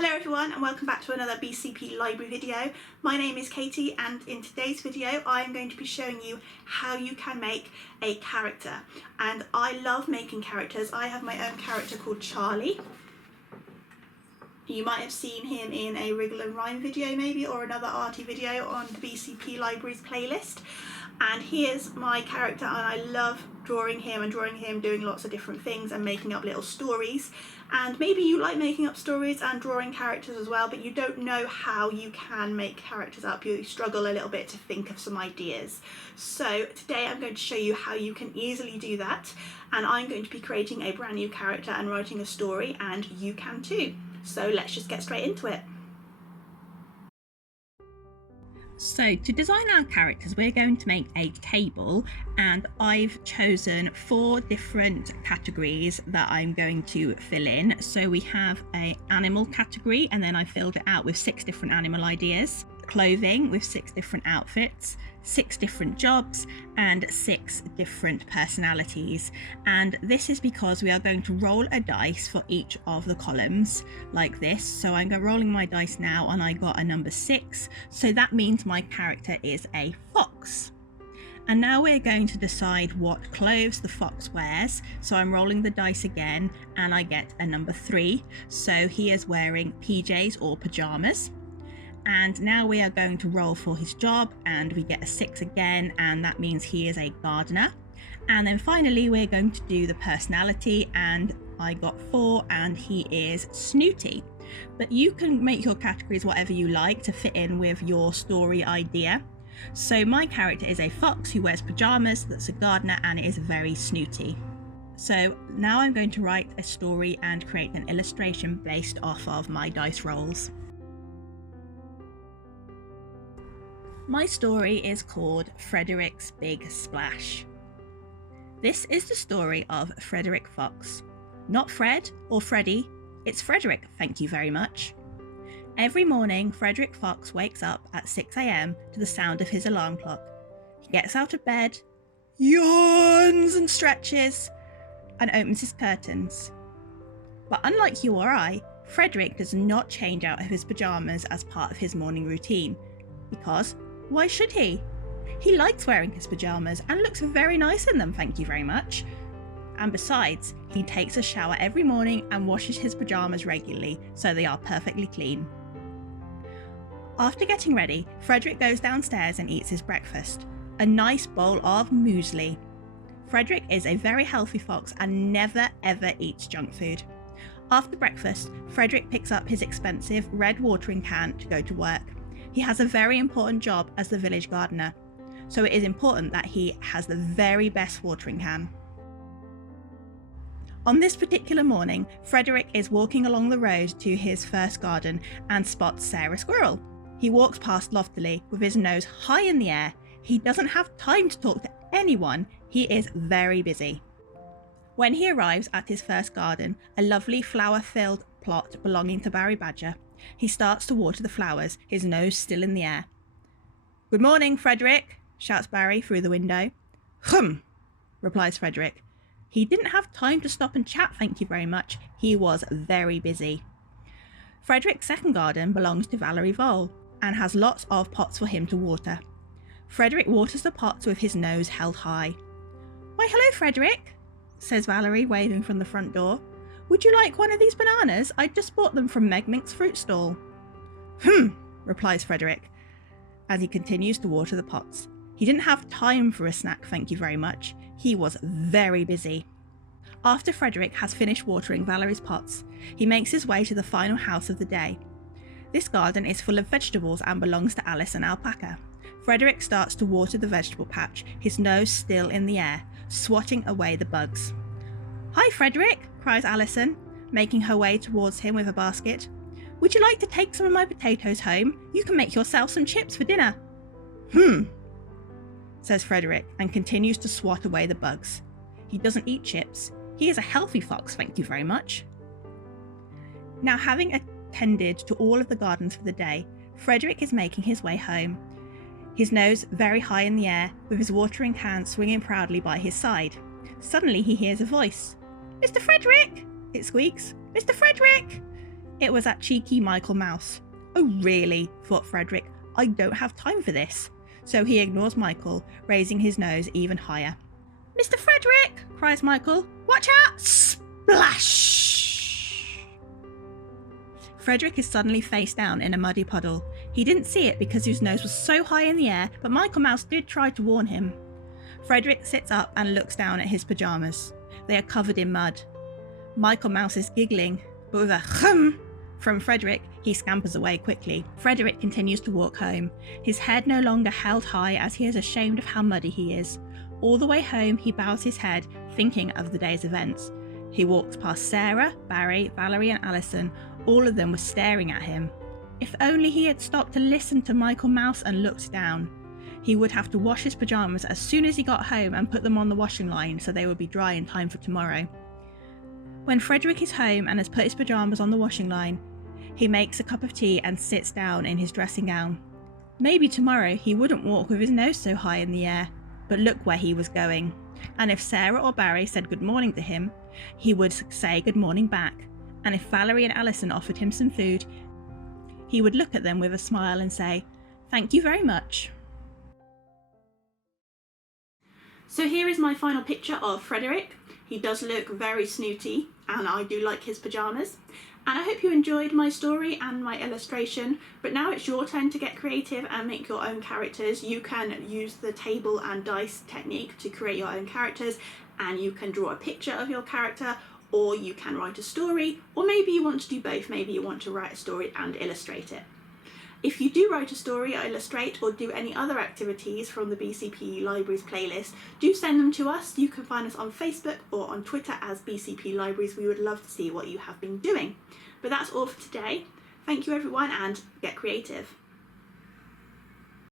Hello everyone and welcome back to another BCP Library video. My name is Katie and in today's video I am going to be showing you how you can make a character. And I love making characters. I have my own character called Charlie. You might have seen him in a Wriggle and Rhyme video maybe, or another arty video on the BCP Libraries playlist. And here's my character, and I love drawing him doing lots of different things and making up little stories. And maybe you like making up stories and drawing characters as well, but you don't know how you can make characters up. You struggle a little bit to think of some ideas. So today I'm going to show you how you can easily do that, and I'm going to be creating a brand new character and writing a story, and you can too. So let's just get straight into it. So to design our characters, we're going to make a table, and I've chosen 4 different categories that I'm going to fill in. So we have an animal category, and then I filled it out with 6 different animal ideas, clothing with 6 different outfits, 6 different jobs, and 6 different personalities. And this is because we are going to roll a dice for each of the columns like this. So I'm rolling my dice now and I got a number 6, so that means my character is a fox. And now we're going to decide what clothes the fox wears. So I'm rolling the dice again and I get a number 3, so he is wearing PJs or pajamas. And now we are going to roll for his job, and we get a 6 again, and that means he is a gardener. And then finally we're going to do the personality, and I got 4 and he is snooty. But you can make your categories whatever you like to fit in with your story idea. So my character is a fox who wears pajamas, that's a gardener, and is very snooty. So now I'm going to write a story and create an illustration based off of my dice rolls. My story is called Frederick's Big Splash. This is the story of Frederick Fox. Not Fred or Freddy, it's Frederick, thank you very much. Every morning, Frederick Fox wakes up at 6 AM to the sound of his alarm clock. He gets out of bed, yawns and stretches, and opens his curtains. But unlike you or I, Frederick does not change out of his pajamas as part of his morning routine, because why should he? He likes wearing his pajamas and looks very nice in them, thank you very much. And besides, he takes a shower every morning and washes his pajamas regularly, so they are perfectly clean. After getting ready, Frederick goes downstairs and eats his breakfast, a nice bowl of muesli. Frederick is a very healthy fox and never ever eats junk food. After breakfast, Frederick picks up his expensive red watering can to go to work. He has a very important job as the village gardener, so it is important that he has the very best watering can. On this particular morning, Frederick is walking along the road to his first garden and spots Sarah Squirrel. He walks past loftily with his nose high in the air. He doesn't have time to talk to anyone. He is very busy. When he arrives at his first garden, a lovely flower-filled plot belonging to Barry Badger, he starts to water the flowers, his nose still in the air. "Good morning, Frederick," shouts Barry through the window. "Hum," replies Frederick. He didn't have time to stop and chat, thank you very much. He was very busy. Frederick's second garden belongs to Valerie Vole and has lots of pots for him to water. Frederick waters the pots with his nose held high. "Why, hello, Frederick," says Valerie, waving from the front door. "Would you like one of these bananas? I just bought them from Meg Mink's fruit stall." Replies Frederick, as he continues to water the pots. He didn't have time for a snack, thank you very much. He was very busy. After Frederick has finished watering Valerie's pots, he makes his way to the final house of the day. This garden is full of vegetables and belongs to Alice and Alpaca. Frederick starts to water the vegetable patch, his nose still in the air, swatting away the bugs. "Hi, Frederick," cries Alison, making her way towards him with a basket. "Would you like to take some of my potatoes home? You can make yourself some chips for dinner." Says Frederick, and continues to swat away the bugs. He doesn't eat chips. He is a healthy fox, thank you very much. Now, having attended to all of the gardens for the day, Frederick is making his way home, his nose very high in the air, with his watering can swinging proudly by his side. Suddenly he hears a voice. "Mr. Frederick!" it squeaks. "Mr. Frederick!" It was that cheeky Michael Mouse. Oh really, thought Frederick, I don't have time for this. So he ignores Michael, raising his nose even higher. Mr. Frederick, cries Michael, watch out! Splash! Frederick is suddenly face down in a muddy puddle. He didn't see it because his nose was so high in the air, but Michael Mouse did try to warn him. Frederick sits up and looks down at his pyjamas. They are covered in mud. Michael Mouse is giggling, but with a hum from Frederick, he scampers away quickly. Frederick continues to walk home, his head no longer held high as he is ashamed of how muddy he is. All the way home, he bows his head, thinking of the day's events. He walks past Sarah, Barry, Valerie and Alison. All of them were staring at him. If only he had stopped to listen to Michael Mouse and looked down. He would have to wash his pyjamas as soon as he got home and put them on the washing line so they would be dry in time for tomorrow. When Frederick is home and has put his pyjamas on the washing line, he makes a cup of tea and sits down in his dressing gown. Maybe tomorrow he wouldn't walk with his nose so high in the air, but look where he was going. And if Sarah or Barry said good morning to him, he would say good morning back. And if Valerie and Alison offered him some food, he would look at them with a smile and say, thank you very much. So here is my final picture of Frederick. He does look very snooty and I do like his pyjamas. And I hope you enjoyed my story and my illustration, but now it's your turn to get creative and make your own characters. You can use the table and dice technique to create your own characters, and you can draw a picture of your character, or you can write a story, or maybe you want to do both. Maybe you want to write a story and illustrate it. If you do write a story or illustrate or do any other activities from the BCP Libraries playlist, do send them to us. You can find us on Facebook or on Twitter as BCP Libraries. We would love to see what you have been doing. But that's all for today. Thank you everyone and get creative.